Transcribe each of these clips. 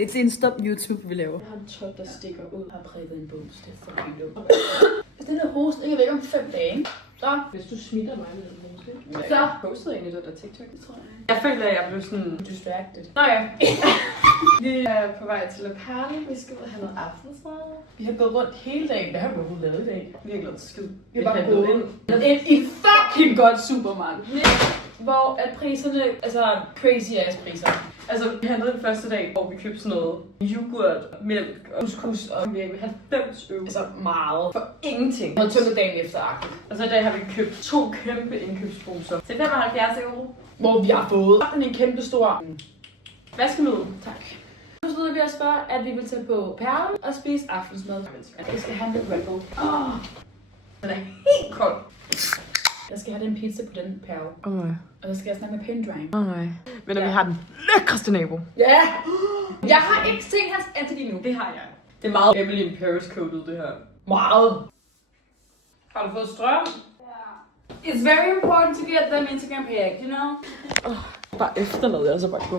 It's en stop YouTube, vi laver. Jeg har en top, der stikker ud og har prikket en bums. Det er fucking dumt. Hvis den her host ikke er væk om 5 dage, så... Hvis du smitter mig med den host, så... Postede egentlig det der TikTok? Det tror jeg. Jeg føler, at jeg blev sådan... Distracted. Nå ja. Vi er på vej til lokale. Vi skal ud og have noget aftensmad. Vi har gået rundt hele dagen. Hvad har vi overhovedet lavet i dag? Vi har ikke lavet skid. Vi har bare gået ind i et fucking godt supermarked. Hvor at priserne, altså crazy ass priser. Altså, vi handlede den første dag, hvor vi købte sådan noget yoghurt, mælk og couscous og vi 90 euro. Altså meget. For ingenting. Og tømmet dagen efter agtigt. Og så i dag har vi købt 2 kæmpe indkøbsposer til 75 euro. Hvor vi har fået en kæmpe stor Vaskemiddel. Tak. Nu slutter vi os for, at vi vil tage på Perlen og spise aftensmad. Jeg skal have lidt Red Bull. Den er helt kold. Jeg skal have den pizza på den perle. Og så skal jeg snakke med Pendrang. Nej. Men vi har den lækreste nabo. Ja! Jeg har ikke set hans ansigt endnu. Det har jeg. Det er meget Emily in Paris-coded, det her. Meget. Har du fået strøm? It's very important to get them Instagram page, you know? Bare efterlad jeg så bare gå.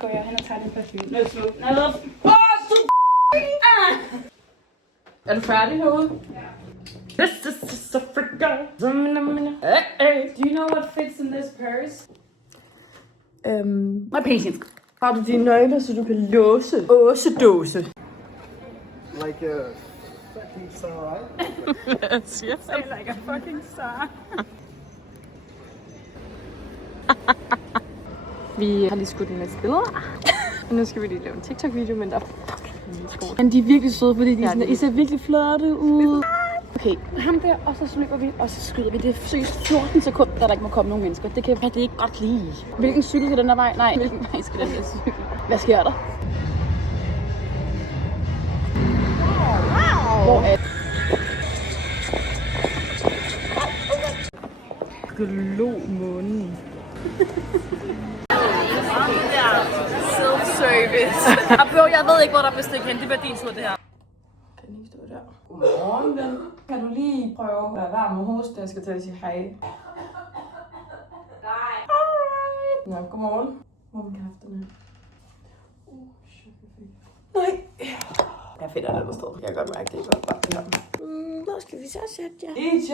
Går jeg hen og tager din parfume. Er du færdig herude? Ja. This is Africa. Do you know what fits in this purse? My patience. Har du dine nøgler, så du kan låse åsedåse? Like a fucking star, right? Yes, yes. Like a fucking star. Vi har lige skudt en masse billeder. Nu skal vi lige lave en TikTok-video, men der er fucking Men de er virkelig søde, fordi de Ja, sådan, det- I ser virkelig flotte ud. Okay, ham der, og så løber vi, og så skyder vi. Det er seriøst 14 sekunder, der ikke må komme nogen mennesker. Det kan jeg ikke godt lide. Hvilken cykel skal den der vej? Nej, hvilken vej skal den der cykel? Hvad sker der? Hvor er Glå månen. Self-service. Jeg ved ikke, hvor der er bestik hen. Det bliver din tur, det her. Den lige stå der. Godmorgen, ven. Kan du lige prøve at være varm med hosten? Jeg skal til at sige hej. Nej. Alright. Nå, godmorgen. Hvor er min kaffe, den her? Nej. Jeg finder det der sted. Jeg kan godt mærke, det er godt bare det her. Hvor skal vi så sætte jer? DJ.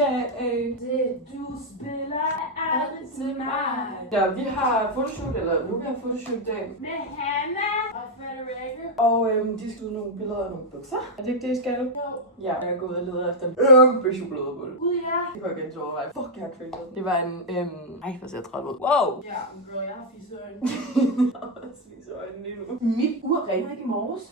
det, du spiller aldrig til mig. Ja, vi har fotoshoot, eller nu vi har fotoshoot i dag. Med Hanna og Frederikke. Og de skal ud nogle billeder af nogle bukser. Er det ikke det, I skal? Jo. Ja, jeg er gået ud og leder efter en chokolade på det. Gud ja. Det går igen til overvej. Fuck, jeg har crazy. Det var en, ej, hvor ser jeg træt ud. Wow! Ja, girl, jeg har fisseøjne. Jeg spiser øjnene lige nu. Mit ur ringede ikke i morges.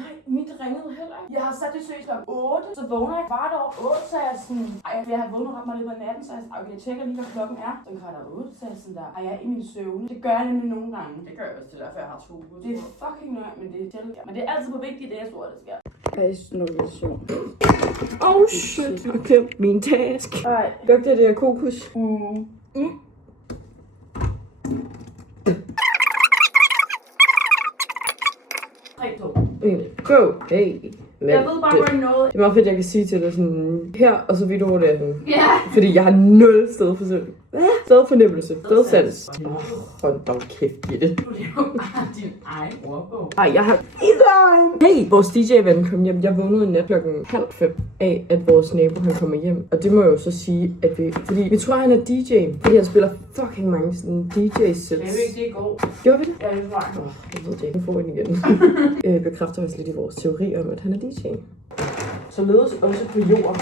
Nej, mit ringede heller ikke. Jeg har sat det seriøst kl. 8, så vågner jeg kvart over 8, så er jeg sådan... Ej, jeg har vågnet ret meget lidt af natten, så jeg sådan, okay, jeg tjekker lige, hvad klokken er. Så kvart over 8, så er jeg sådan der, ej, jeg er i min søvn. Det gør jeg nemlig nogle gange. Det gør jeg også til, derfor jeg har 2 uger. Det er fucking nøj, men det er sjældent. Men det er altid på vigtige dage, tror jeg, det sker. Notifikation. Oh shit, jeg har glemt min task. Ej. Lugter det af kokos? Go! Hey! Jeg ved bare, hvor jeg nåede. Det er meget fedt, jeg kan sige til dig sådan her, og så vidt ordet er sådan. Ja. Fordi jeg har 0 stedfornemmelse. Stedsans. Hold da kæft, Gitte. Du laver bare din egen ordbog. Ej, jeg har Hey! Vores DJ-ven kom hjem. Jeg vågnede i nat klokken 4:30 af, at vores nabo han kommer hjem. Og det må jeg jo så sige, at fordi vi tror, han er DJ. Fordi han spiller fucking mange sådan DJ-sets. Jeg ved ikke, det er god. Gjorde vi det? Ja, det tror jeg. Jeg ved det ikke. Nu får vi den igen. Bekræfter os lidt i vores teori om, at han er DJ. Så ledes også på jorden.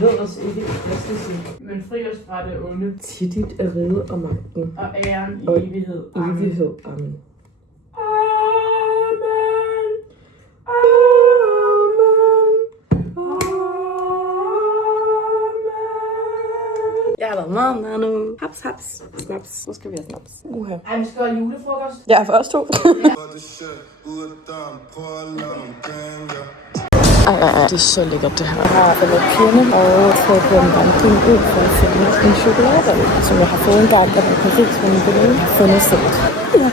Ved os ikke i plastisk. Men fri os fra det onde. Til dit er ride og magten. Og æren i Og evighed. Evighed. Amen. Jeg har været meget nu. Haps, haps. Snaps. Nu skal vi have snaps. Ej, vi skal have julefrokost. Jeg er for os 2. Det Det er så lækkert det her. Jeg har lavet pigerne og taget på en vandring ud for at finde en chokolade, som jeg har fået en gang, da jeg var i Paris, hvor min veninde har fundet stedet. Ja.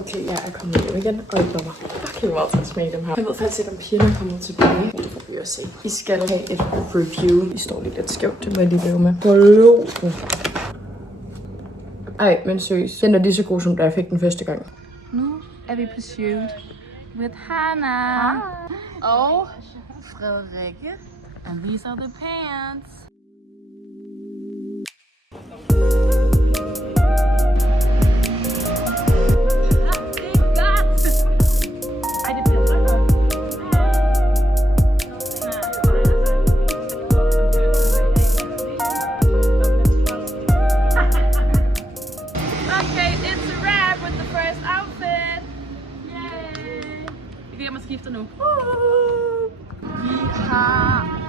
Okay, jeg er kommet hjem igen, og jeg glæder mig fucking meget til at smage dem her. Jeg ved faktisk ikke, om pigerne er kommet tilbage, men det får vi jo at se. I skal have et review. I står lidt skævt, det må jeg lige lave med. Hallo. Ej, men seriøst. Den er lige så god, som da jeg fik den første gang. Nu er vi på shoot med Hanna og Frederikke. And these are the pants. Skifter nu. Vi har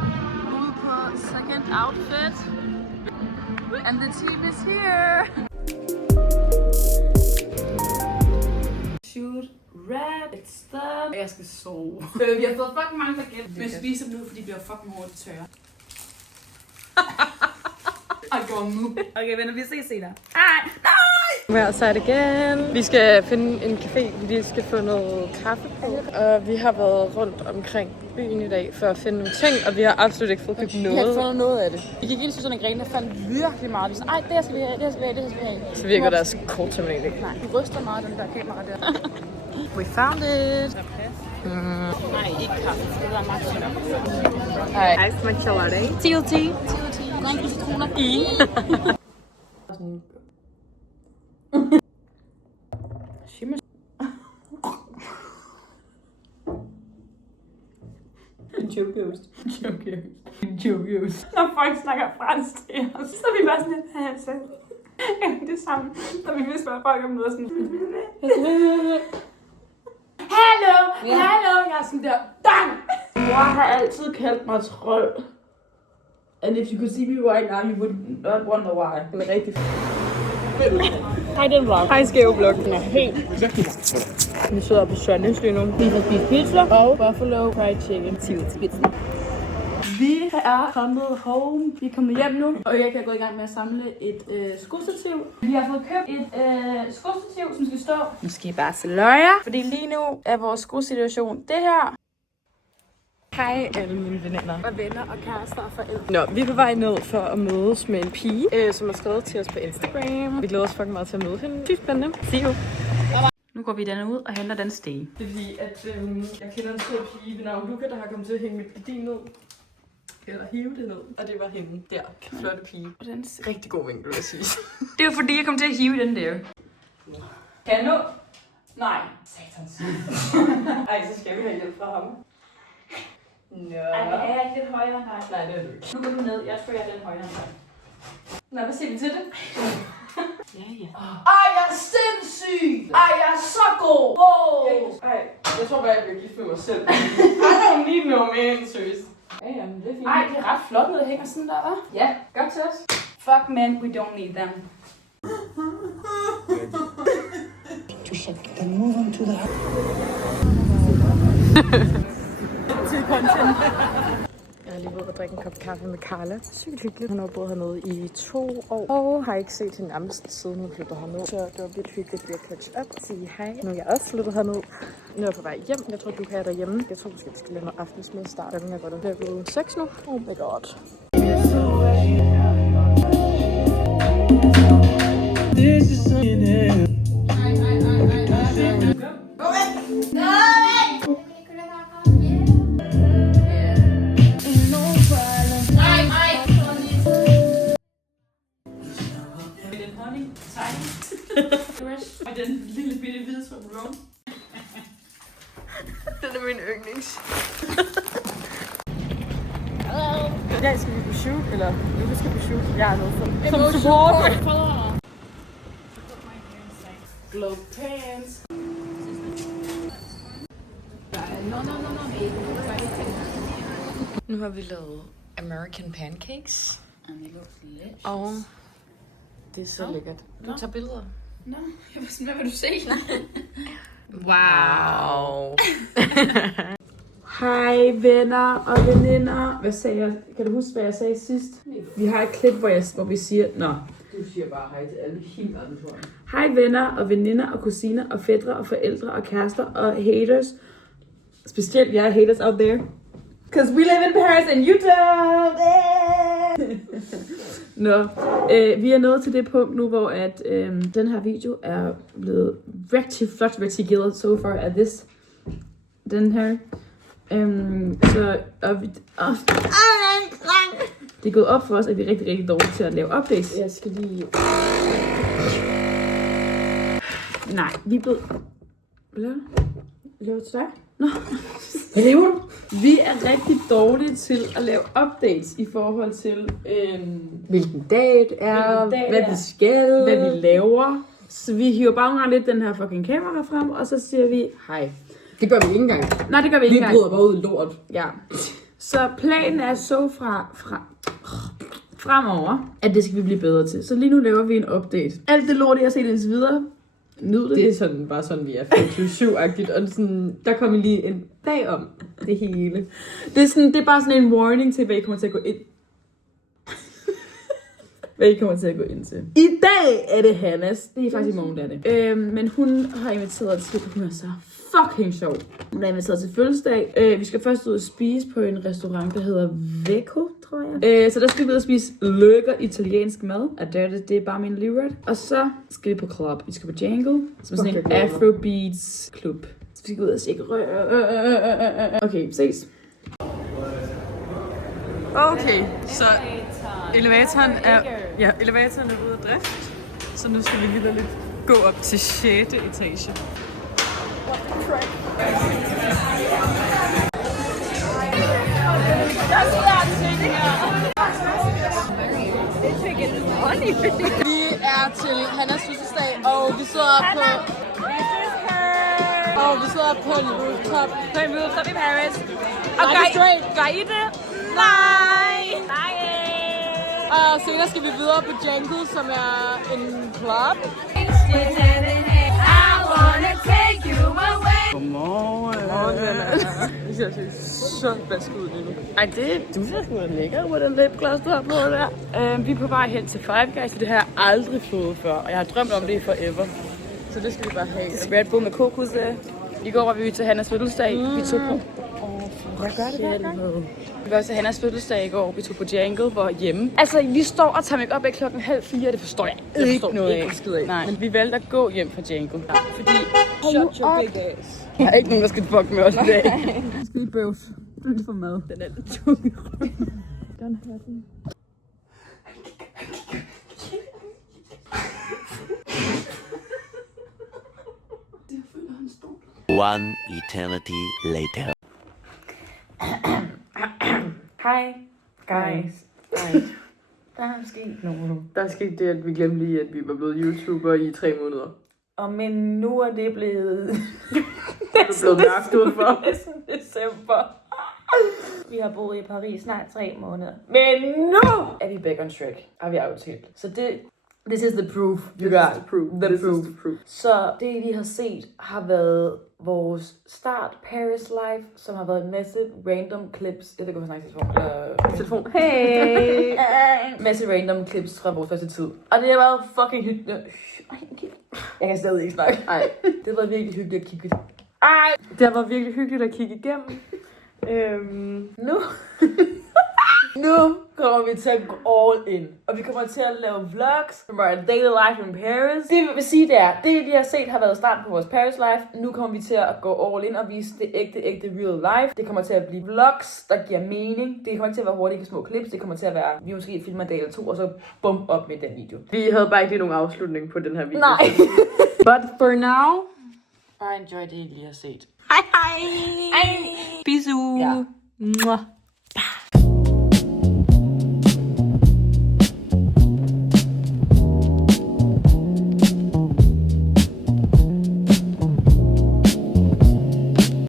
ude på second outfit. And the team is here. Shoot, rap, it's stuff. Jeg skal sove. Vi har fået fucking mange baguette. Men jeg spiser dem nu, fordi de bliver fucking hurtigt tørre. Okay, venner, vi ses senere. Ja, så er det igen. Vi skal finde en café, vi skal få noget kaffe på. Og vi har været rundt omkring byen i dag for at finde nogle ting, og vi har absolut ikke fået købt noget. Vi har ikke fundet noget af det. Vi gik ind til sådan en gren, der fandt virkelig meget. Vi sagde, ej, det her skal vi have, det her skal vi have, det her skal vi have. Så virker deres kortterminal ikke. Nej, du ryster meget den der kamera der. We found it. Nej, ikke kaffe. Det var meget sødt. Hej. Ice matcha latte. TLT. Grønne citroner. Jokeost. Når folk snakker fransk til os, så er vi bare sådan lidt selv. Det samme, når vi vil spørge folk om noget sådan. Hallo, hallo, jeg er sådan der, bang! Mor har altid kaldt mig trold. And if you could see me right now, you would not wonder why. Det er rigtigt. Hej, det er en vlog. Hej, skæve blog. Den er helt. Vi sidder på Sundance lige nu. Vi har spist pizza og buffalo fried chicken. Spidsen. Vi er kommet home. Vi er kommet hjem nu, og jeg kan gå i gang med at samle et skostativ. Vi har fået købt et skostativ, som skal stå måske bare så løjer. Fordi lige nu er vores skosituation det her. Hej alle mine veninder. Og venner og kærester og forældre. Nå, vi er på vej ned for at mødes med en pige, som har skrevet til os på Instagram. Vi glæder os fucking meget til at møde hende. Sygt spændende. See you. Nu går vi dernede ud og henter den stege. Det er fordi, at jeg kender en sød pige ved navn Luca, der har kommet til at hænge mit gardin ned. Eller hive det ned. Og det var hende der. Flotte pige. Rigtig god vinkel, vil jeg sige. Det er jo fordi, jeg kom til at hive den der. Kan nu? Nej. Satans. Ej, så skal vi have hjælp fra ham. Nå. Ej, jeg er ikke lidt højere end dig. Nej, det er du ikke. Nu går du ned. Jeg tror, jeg er lidt højere end dig. Nå, hvad siger vi til det? Ja. Ej, jeg er sindssyg! Ej, jeg er så god! Wow! Ej, jeg tror bare, jeg bliver gift med mig selv. I don't need no man, seriøst. Ja, jamen, det er fint. Ej, det er ret flot, når det hænger sådan der, hva'? Ja, godt til os. Fuck men, we don't need them. Jeg har lige været at drikke en kop kaffe med Carla. Sygt hyggeligt. Hun har boet hernede i 2 år. Og har ikke set hende nærmest siden hun flyttede herned. Så det var lidt hyggeligt lige at catch up og sige hej. Nu er jeg også flyttet herned. Nu er jeg på vej hjem. Jeg tror, du kan derhjemme. Jeg tror måske, vi skal lave noget aftensmad start. Klokken er godt at blive 6 nu. Oh my god. This is something Og den lille bitte hvide Toblerone. Den er min yndlings. I dag skal vi på shoot, eller nu skal vi på shoot. Jeg er noget som support. Glow pants. Nu har vi lavet American pancakes. Og det er så lækkert. Du tager billeder. Nå, jeg var sådan, hvad vil du se? Wow. Hej venner og veninder. Hvad sagde jeg? Kan du huske, hvad jeg sagde sidst? Vi har et klip, hvor vi siger, nå. Du siger bare hej til alle helt andre, tror jeg. Hej venner og veninder og kusiner og fædre og forældre og kærester og haters. Specielt jer haters out there. Because we live in Paris and you don't. Nå, vi er nået til det punkt nu, hvor at den her video er blevet rigtig flot redigeret so far at this. Den her. Så det er gået op for os, at vi er rigtig, rigtig dårlige til at lave updates. Jeg skal lige... Nej, vi er blevet... Hvad Laver til dig? Nå. Hvad laver du? Vi er rigtig dårlige til at lave updates i forhold til, Hvilken dag det er, hvad vi skal, hvad vi laver. Så vi hiver bare lidt den her fucking kamera frem, og så siger vi hej. Det gør vi ikke engang. Nej, det gør vi ikke Vi engang. bryder bare ud i lort. Ja. Så planen er så fremover, at det skal vi blive bedre til. Så lige nu laver vi en update. Alt det lort, jeg har set indtil videre, nyd det. Det er sådan, bare sådan, vi er 24/7-agtigt, og sådan, der kommer lige en dag om det hele. Det er bare sådan en warning til, hvad I kommer til at gå ind. Hvad I kommer til at gå ind til. I dag er det Hannas. Det er faktisk i morgen, det er det. Men hun har inviteret til, hun er så fucking sjov. Hun er inviteret til fødselsdag. Vi skal først ud og spise på en restaurant, der hedder Vecco, tror jeg. Så der skal vi ud og spise lækker italiensk mad. Og det er bare min livret. Og så skal vi på club. Vi skal på Django, som er sådan en Afrobeats klub. Så vi skal ud og tjekke Okay, ses. Okay, så elevatoren er ude af drift, så nu skal vi videre lidt gå op til 6. etage. Vi er til Hannas fødselsdag, og vi sidder på en rooftop. På en rooftop i Paris. Og gør I det? Nej! Og senere skal vi videre på Django, som er en club. Godmorgen. Det ser så bask ud lige nu. Ej, du ser sgu da lækker på den lipgloss, du har på der. Vi er på vej hen til Five Guys, og det har jeg aldrig fået før. Og jeg har drømt om det i forever. Så det skal vi bare have. Red Bull med kokos. I går var vi til Hannas fødselsdag. Vi tog på... Hvad gør det der? Vi var til Hannas fødselsdag i går. Vi tog på Django, hvor hjemme. Altså, vi står og tager make op af 3:30. Det forstår jeg ikke noget af. Nej, men vi valgte at gå hjem fra Django. Ja, fordi... Shut your big ass. Der er ikke nogen, der skal fuck med os i dag. Skal vi bøvs? Lidt for mad. Den er lidt tung i ryggen. Gerne have den. One eternity later. Hej, guys. Der er sket noget. Der er sket det, at vi glemte lige, at vi var blevet YouTuber i 3 måneder. Og men nu er det blevet... Det er blevet mørkt udenfor. December. Vi har boet i Paris snart 3 måneder. Men nu er vi back on track. Har vi aftalt. Så det... This is the proof. You got the proof. Så det, I har set, har været vores start Paris Life, som har været en masse random clips. Jeg ved ikke, hvorfor jeg snakker telefon. Hey! Masse random clips fra vores første tid. Og det har været fucking hyggeligt. Jeg kan stadig ikke snakke. Nej. Det har været virkelig hyggeligt at kigge. Det har været virkelig hyggeligt at kigge igennem. Nu kommer vi til at gå all in. Og vi kommer til at lave vlogs from our daily life in Paris. Det vil sige, det I har set har været starten på vores Paris life. Nu kommer vi til at gå all in og vise det ægte real life. Det kommer til at blive vlogs, der giver mening. Det kommer ikke til at være hurtige små clips. Det kommer til at være, vi måske filmer en dag eller 2, og så bum op med den video. Vi havde bare ikke lige nogen afslutning på den her video. Nej. But for now, I enjoy det, I lige har set. hej. Bisous. Ja.